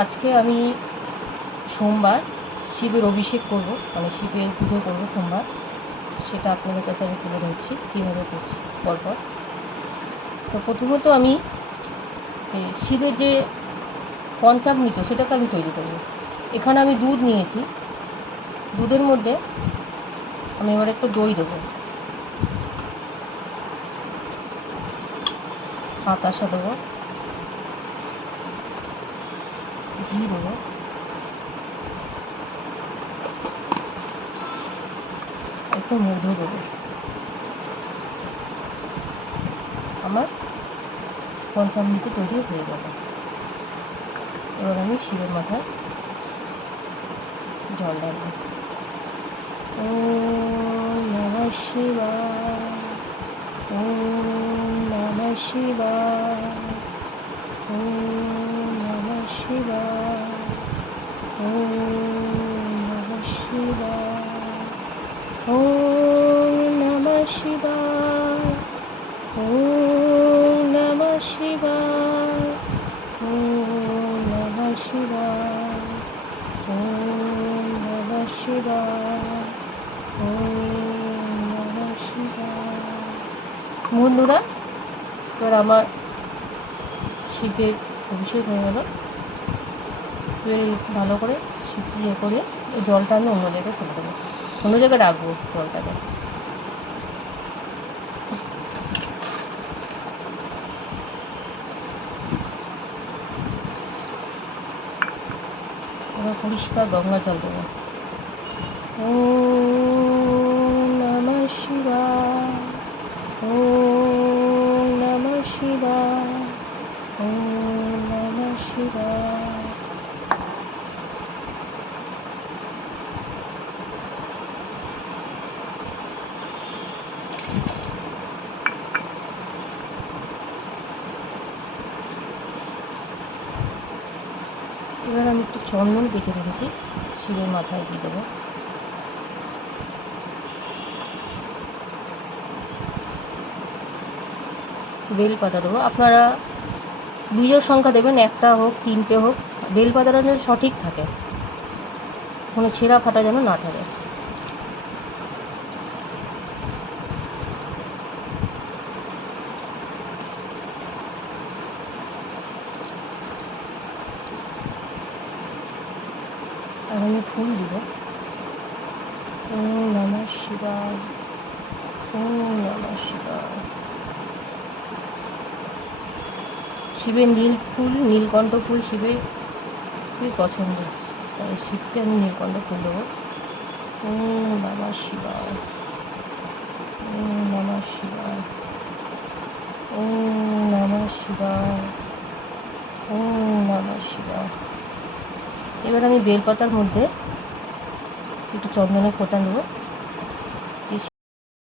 আজকে আমি সোমবার শিবের অভিষেক করব, মানে শিবের পুজো করব সোমবার। সেটা আপনাদের কাছে আমি তুলে ধরছি কীভাবে করছি পরপর। তো প্রথমত আমি শিবের যে পঞ্চামৃত সেটাকে আমি তৈরি করি। এখানে আমি দুধ নিয়েছি, দুধের মধ্যে আমি এবার একটু দই দেবো, বাতাসা দেবো, ঘি দেবো, একটু মধু দেবো। আমার পঞ্চামৃত তৈরি হয়ে গেল। এবার আমি শিবের মাথায় জল ঢালবো। ওম নমঃ শিবায়, ওম নমঃ শিবায়, ওম নমঃ শিবায়, ওম নমঃ শিবায়, ওম নমঃ শিবায়, ওম নমঃ শিবায়, ওম নমঃ শিবায়, ওম নমঃ শিবায়, ওম নমঃ শিবায়। বন্ধুরা, এবার আমার শিবের অভিষেক হয়ে গেল। এবার ভালো করে শিখিয়ে করে এই জলটা আমি অন্য জায়গায় ফেলে দেবো, অন্য জায়গায় রাখবো জলটাকে। এবার পরিষ্কার গঙ্গা জল দেবো। ওম নমঃ শিবায়, ওম নমঃ শিবায়, ওম নমঃ শিবায়। এবার আমি একটু চন্দন বেটে রেখেছি, শিবের মাথায় দিয়ে দেবো। বেলপাতা দেবো। আপনারা বীজের সংখ্যা দেবেন, একটা হোক তিনটে হোক। বেলপাতাটা যেন সঠিক থাকে, কোনো ছেঁড়া ফাটা যেন না থাকে। আর আমি ফুল দিব। ওম নমঃ শিবায়, ওম নমঃ শিবায়। শিবের নীল ফুল, নীলকণ্ঠ ফুল শিবের খুবই পছন্দ, তাই শিবকে আমি নীলকণ্ঠ ফুল দেবো। ওম নমঃ শিবায়, ওম নমঃ শিবায়, ওম নমঃ শিবায়, ওম নমঃ শিবায়। এবার আমি বেলপাতার মধ্যে একটু চন্দনের ফোঁটা নেব।